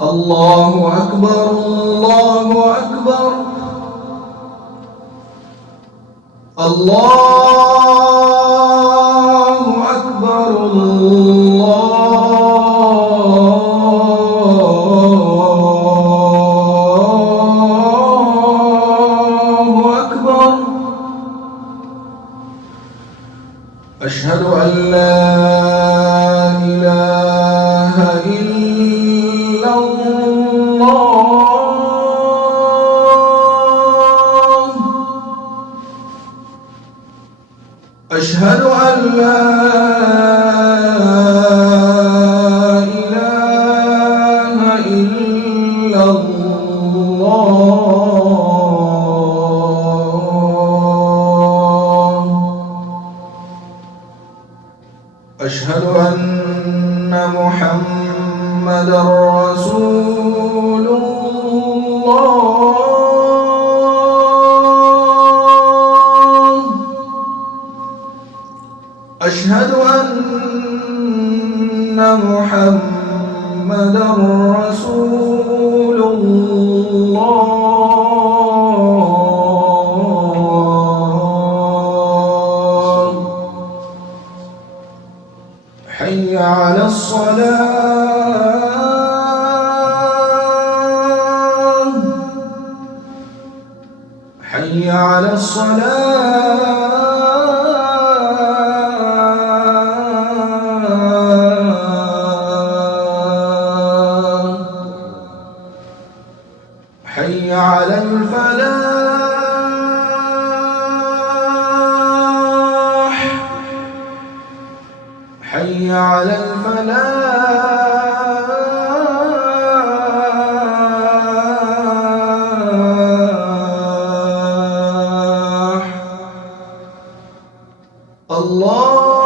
الله أكبر الله أكبر الله أكبر الله أكبر. أشهد أن لا إله إلا الله. أشهد أن لا إله إلا الله. أشهد أن محمدًا رسول الله. أشهد أن محمدًا رسول الله. حي على الصلاة. حي على الصلاة. حي على الفلاح. حي على الفلاح. الله